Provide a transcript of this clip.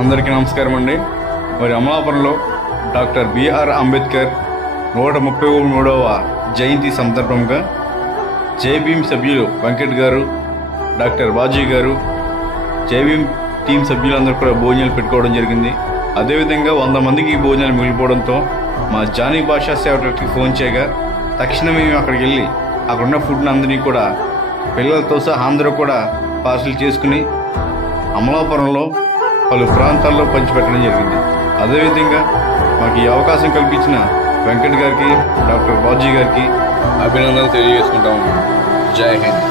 అందరికీ నమస్కారం అండి. మరి అమలాపురంలో డాక్టర్ బిఆర్ అంబేద్కర్ 133వ జయంతి సందర్భంగా జైభీమ్ సభ్యులు వెంకట్ గారు, డాక్టర్ బాజీ గారు, జైభీమ్ టీం సభ్యులందరూ కూడా భోజనాలు పెట్టుకోవడం జరిగింది. అదేవిధంగా 100 మందికి భోజనాలు మిగిలిపోవడంతో మా జానీ భాషా సేవకులకి ఫోన్ చేయగా తక్షణమే మేము అక్కడికి వెళ్ళి అక్కడున్న ఫుడ్ని అందరినీ కూడా పిల్లలతో సహా అందరూ కూడా పార్సిల్ చేసుకుని అమలాపురంలో పలు ప్రాంతాల్లో పంచిపెట్టడం జరిగింది. అదేవిధంగా మాకు ఈ అవకాశం కల్పించిన వెంకట్ గారికి, డాక్టర్ బాజీ గారికి అభినందనలు తెలియజేసుకుంటాము. జై హింద్.